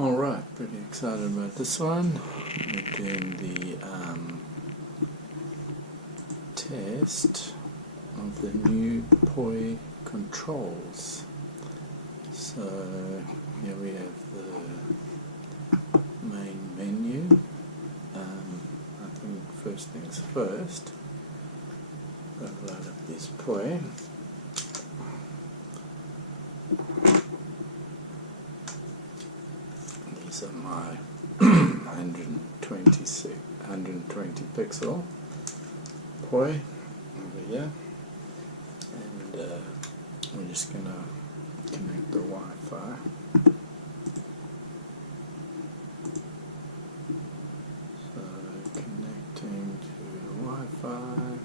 Alright, pretty excited about this one. We're doing the test of the new POI controls. So here we have the main menu. I think first things first, I'll load up this POI. These are my 120 pixel POI over here, and we're just going to connect the Wi-Fi. So connecting to the Wi-Fi,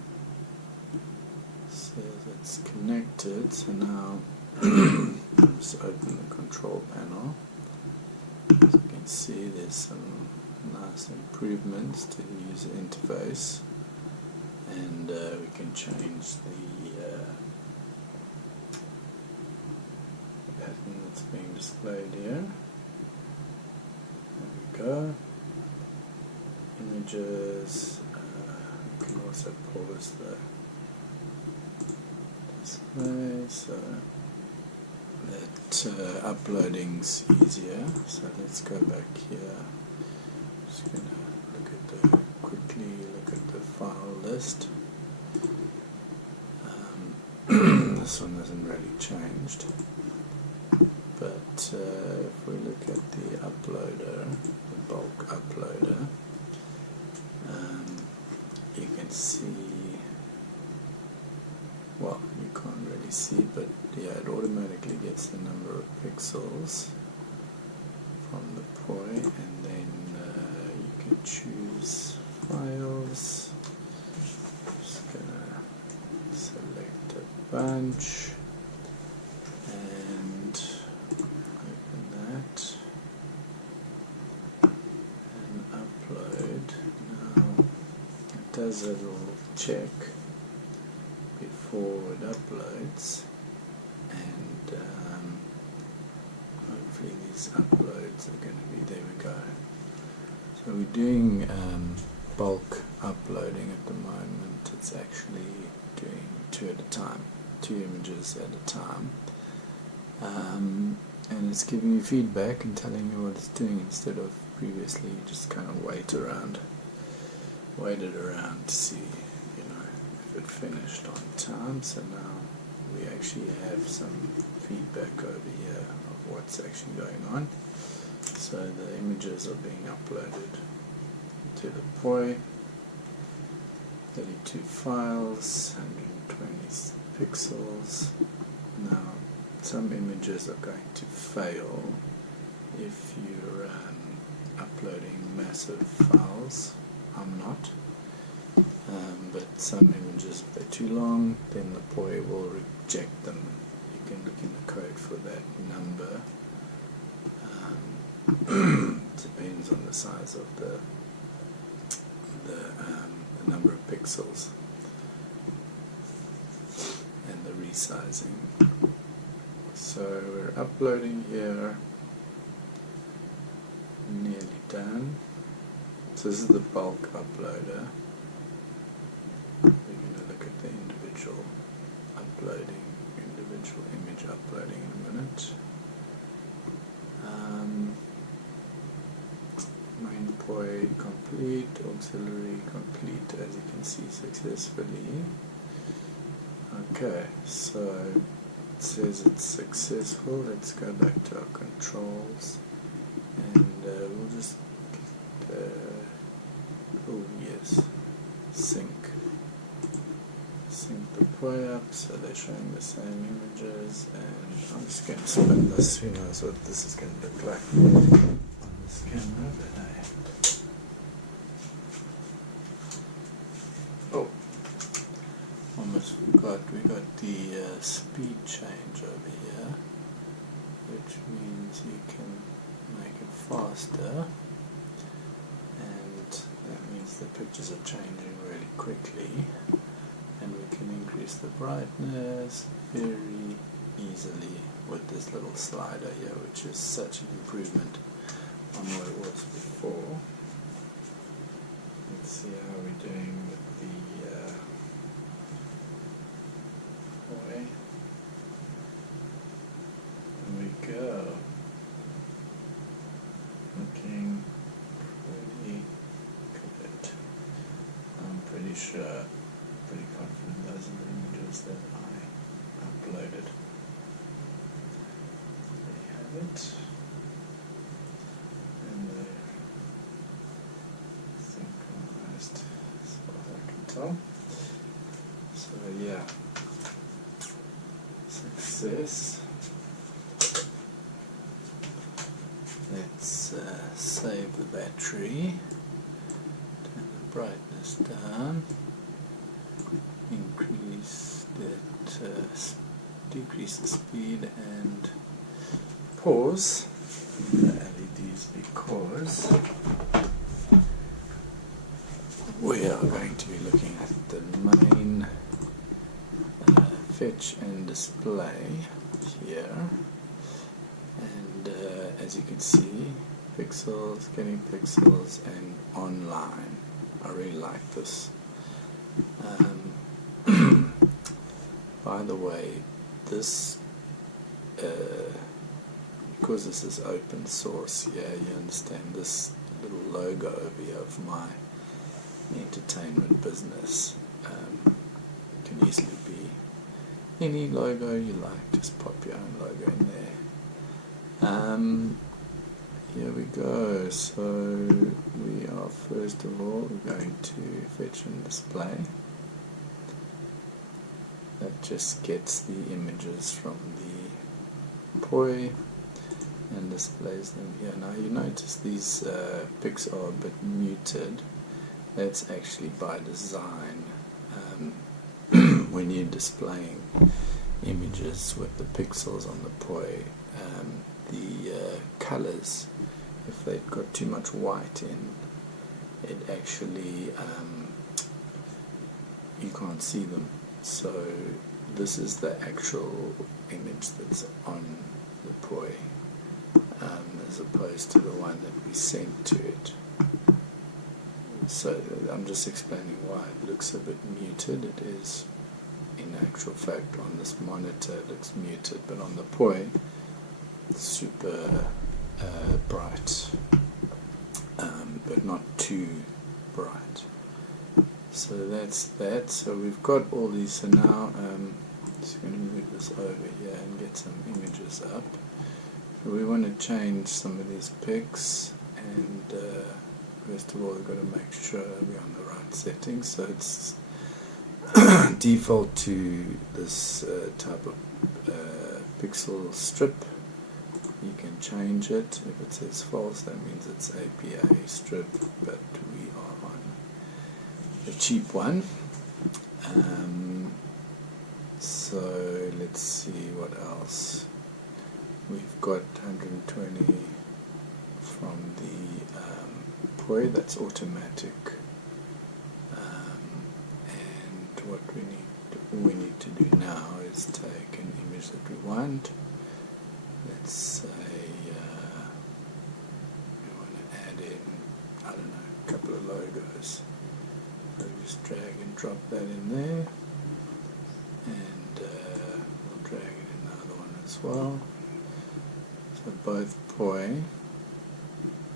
says it's connected, so now just open the control panel. As you can see, there's some nice improvements to the user interface, and we can change the pattern that's being displayed here. There we go. Images, we can also pause the display so that uploading's easier. So let's go back here. Just gonna quickly look at the file list. This one hasn't really changed, but if we look at the uploader, the bulk uploader, you can see, well, you can't really see, but yeah, it automatically gets the number of pixels from the POI, and then you can choose files. Just gonna select a bunch and open that and upload. Now it does a little check before it uploads, and hopefully these uploads are going to be, there we go. So we're doing bulk uploading at the moment. It's actually doing two at a time, 2 images at a time, and it's giving you feedback and telling you what it's doing, instead of previously you just kind of waited around to see if it finished on time. So now we actually have some feedback over here of what's actually going on. So the images are being uploaded to the POI, 32 files, 120 pixels. Now some images are going to fail if you're uploading massive files. I'm not. But some images, if they're too long, then the POI will reject them. You can look in the code for that number. Depends on the size of the number of pixels and the resizing. So we're uploading here, nearly done. So this is the bulk uploader. We're going to look at the individual image uploading in a minute. Main POI complete, auxiliary complete, as you can see, successfully. Okay, so it says it's successful. Let's go back to our controls, and we'll just oh yes, sync the POI up so they're showing the same images. And I'm just going to spin this. Who knows what this is going to look like on this camera, but oh, almost forgot, we got the speed change over here, which means you can make it faster, and that means the pictures are changing really quickly, and we can increase the brightness very easily with this little slider here, which is such an improvement on what it was before. Let's see how we're doing with the POI. There we go. Looking pretty good. I'm pretty sure, pretty confident those are the images that I uploaded. There you have it. And they're synchronized as far as I can tell. So yeah, success. Let's save the battery, turn the brightness down, increase that, decrease the speed, and pause the LEDs because we are going to be looking at the main fetch and display here. And as you can see, pixels, getting pixels, and online. I really like this. By the way, this because this is open source, yeah, you understand, this little logo over here of my entertainment business can easily be any logo you like. Just pop your own logo in there. Here we go. So we are, first of all, we're going to fetch and display. That just gets the images from the POI and displays them here. Now you notice these pics are a bit muted. That's actually by design. When you're displaying images with the pixels on the POI, the colors, if they've got too much white in, it actually you can't see them. So this is the actual image that's on the POI, as opposed to the one that we sent to it. So I'm just explaining why it looks a bit muted. It is, in actual fact, on this monitor it looks muted, but on the POI it's super bright, but not too bright. So that's that. So we've got all these. So now just going to move this over here and get some images up. So we want to change some of these pics, and first of all we've got to make sure we're on the right settings. So it's default to this type of pixel strip. You can change it. If it says false, that means it's APA strip, but we are on the cheap one. So let's see what else. We've got 120 from the POI, that's automatic. And what we need to do now is take an image that we want. Let's say we want to add in, I don't know, a couple of logos. So just drag and drop that in there, and we'll drag it in the other one as well. So both POI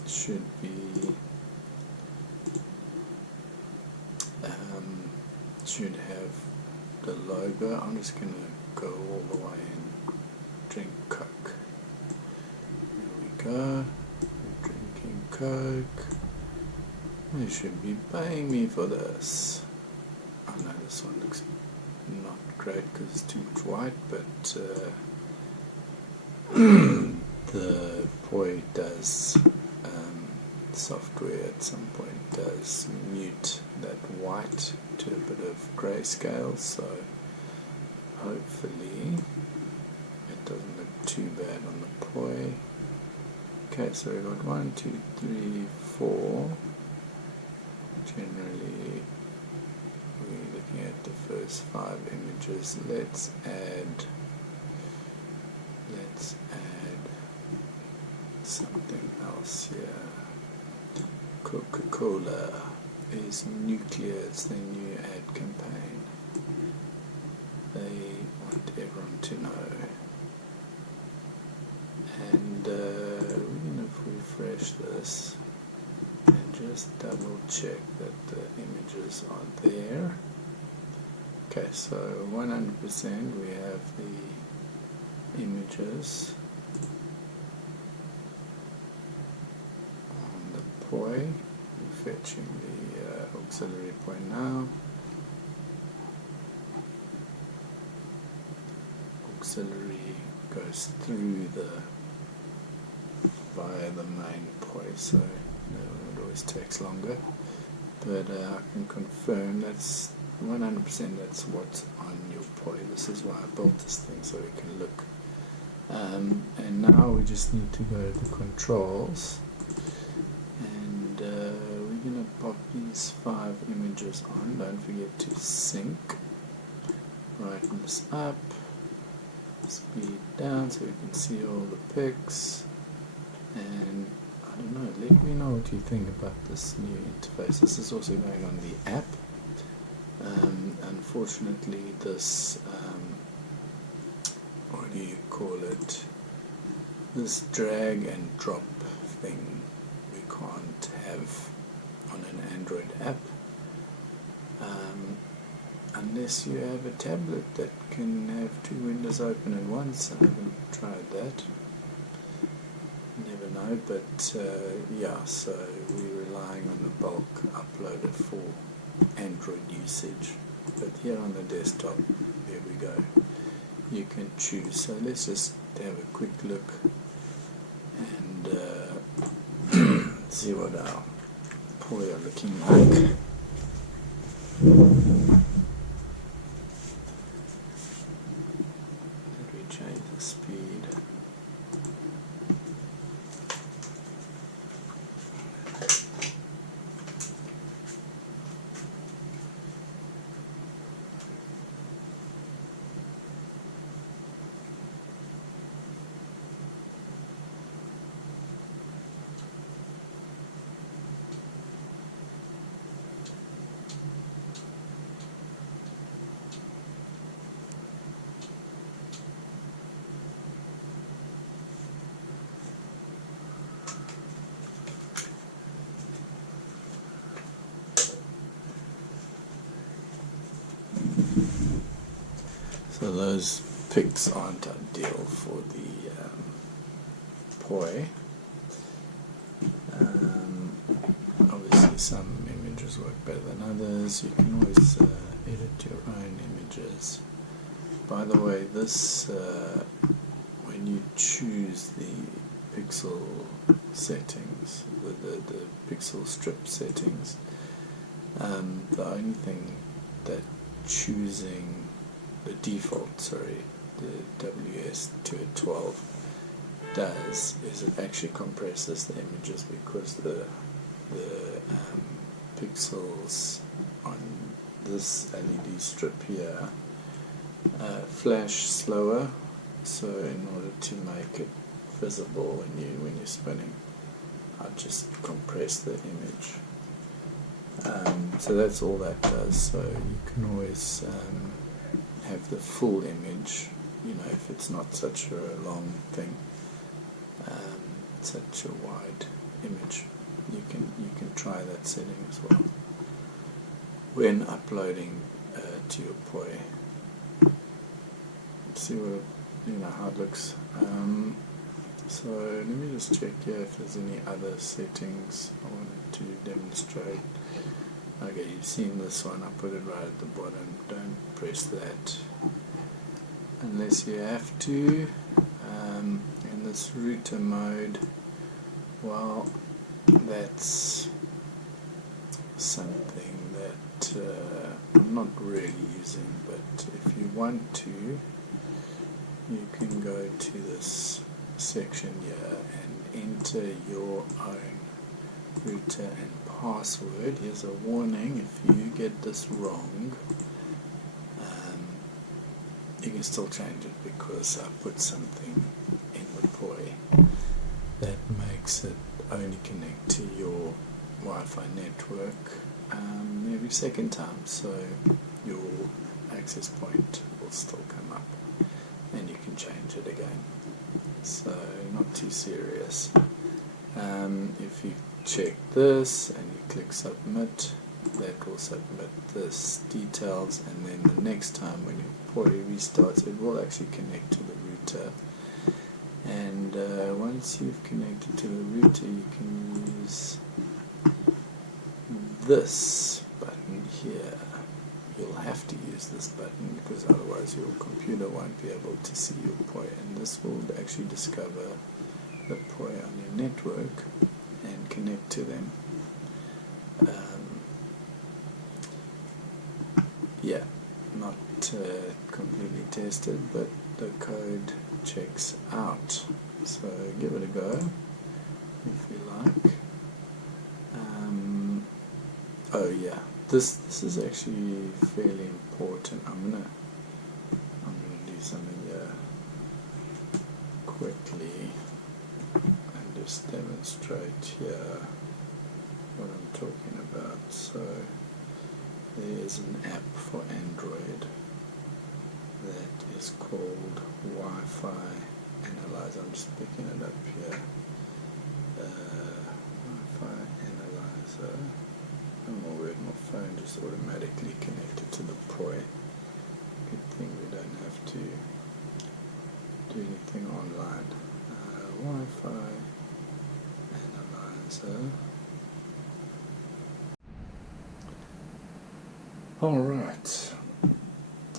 should be should have the logo. I'm just going to go all the way and drink Coke. There we go. We're drinking Coke. They should be paying me for this. I know this one looks not great because it's too much white, but the POI does, software at some point does mute that white to a bit of grayscale, so hopefully it doesn't look too bad on the POI. Okay, so we've got 1, 2, 3, 4. Generally we're looking at the first 5 images. Let's add something else here. Coca-Cola is nuclear, it's their new ad campaign. They want everyone to know. And we're going to refresh this and just double check that the images are there. Okay, so 100% we have the images on the POI. We're fetching the auxiliary point now. Auxiliary goes through via the main POI, so it always takes longer. But I can confirm that's 100% that's what's on your POI. This is why I built this thing, so we can look. And now we just need to go to the controls, and we're going to pop these 5 images on. Don't forget to sync. Brightness up, speed down so we can see all the pics. And I don't know, let me know what you think about this new interface. This is also going on the app. Unfortunately, this what do you call it? This drag and drop thing we can't have on an Android app unless you have a tablet that can have 2 windows open at once. I haven't tried that. Never know, but yeah, so we're relying on the bulk uploader for Android usage. But here on the desktop, there we go. You can choose. So let's just have a quick look and see what our POI are looking like. Let me change the speed. So those pics aren't ideal for the POI. Obviously some images work better than others. You can always edit your own images. By the way, this when you choose the pixel settings, the pixel strip settings, the only thing that choosing the default, the WS212 does is it actually compresses the images because the pixels on this LED strip here flash slower, so in order to make it visible when you're spinning, I just compress the image. So that's all that does. So you can always have the full image, if it's not such a long thing, such a wide image. You can try that setting as well when uploading to your POI. See what how it looks. So let me just check here if there's any other settings I wanted to demonstrate. Okay, you've seen this one, I put it right at the bottom. Don't press that unless you have to. In this router mode, well, that's something that I'm not really using, but if you want to, you can go to this section here and enter your own router and password. Here's a warning: if you get this wrong, you can still change it because I put something in the POI that makes it only connect to your Wi-Fi network every second time, so your access point will still come up and you can change it again, so not too serious. If you check this and you click submit, that will submit this details, and then the next time when your POI restarts, it will actually connect to the router. And once you've connected to the router, you can use this button here. You'll have to use this button because otherwise your computer won't be able to see your POI, and this will actually discover the POI on your network and connect to them. Yeah, not completely tested, but the code checks out, so give it a go if you like. Oh yeah, this is actually fairly important. I'm gonna do something here quickly and just demonstrate here what I'm talking about. So there's an app for Android that is called Wi-Fi Analyzer. I'm just picking it up here. Wi-Fi Analyzer. I'm aware my phone just automatically connected to the POI. Good thing we don't have to do anything online. Wi-Fi Analyzer. Alright,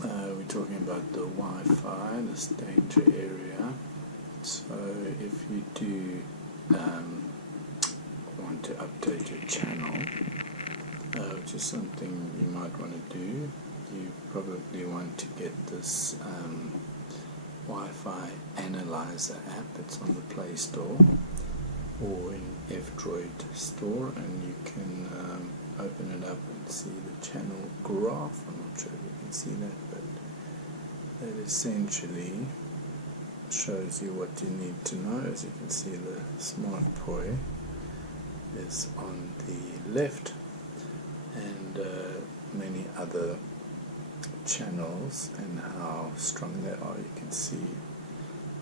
we're talking about the Wi-Fi, this danger area. So if you do want to update your channel, which is something you might want to do, you probably want to get this Wi-Fi Analyzer app. It's on the Play Store or in F-Droid store, and you can open it up and see the channel graph. I'm not sure if you can see that, but that essentially shows you what you need to know. As you can see, the SmartPoi is on the left, and many other channels and how strong they are. You can see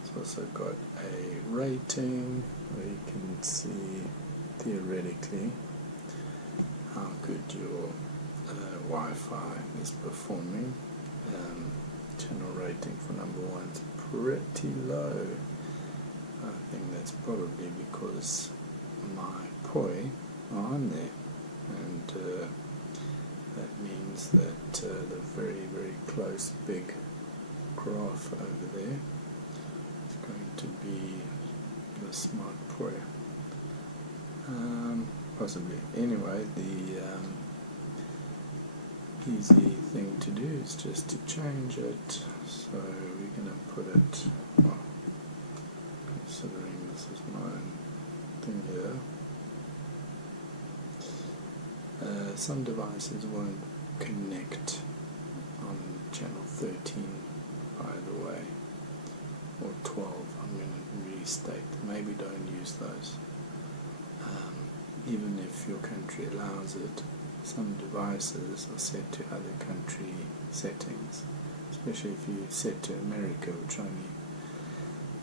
it's also got a rating where you can see theoretically how good your Wi-Fi is performing. Channel rating for number 1 is pretty low. I think that's probably because my POI are on there, and that means that the very, very close big graph over there is going to be the SmartPoi. Possibly. Anyway, the easy thing to do is just to change it. So we're going to put it, well, considering this is my thing here, some devices won't connect on channel 13, by the way, or 12. I'm going to restate. Maybe don't use those. Even if your country allows it, some devices are set to other country settings, especially if you set to America, which only,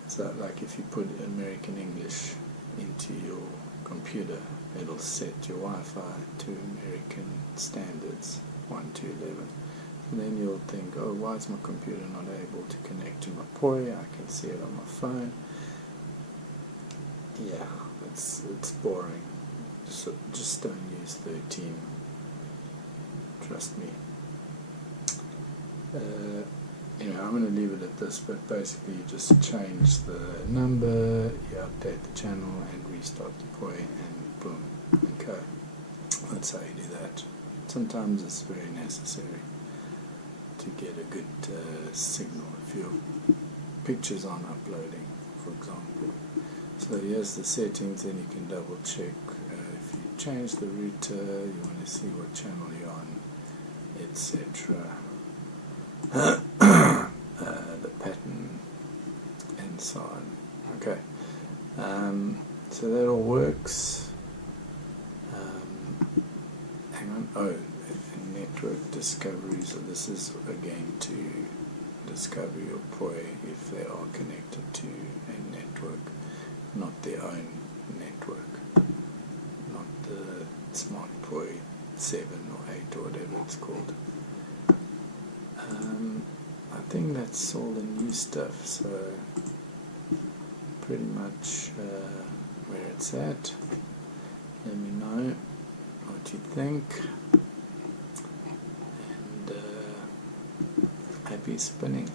so like if you put American English into your computer, it'll set your Wi-Fi to American standards 1 to 11. And then you'll think, oh, why is my computer not able to connect to my POI? I can see it on my phone. Yeah, it's boring. So just don't use 13. Trust me. Anyway, I'm going to leave it at this, but basically you just change the number, you update the channel and restart the POI, and boom. Okay, that's how you do that. Sometimes it's very necessary to get a good signal if your pictures aren't uploading, for example. So here's the settings, then you can double check. If you change the router, you want to see what channel you're on, etc. The pattern and so on. Okay. So that all works. Hang on. Oh, network discovery. So this is again to discover your POI if they are connected to a network, not their own network, not the SmartPoi 7 or 8 or whatever it's called. I think that's all the new stuff, so pretty much where it's at. Let me know what you think, and happy spinning.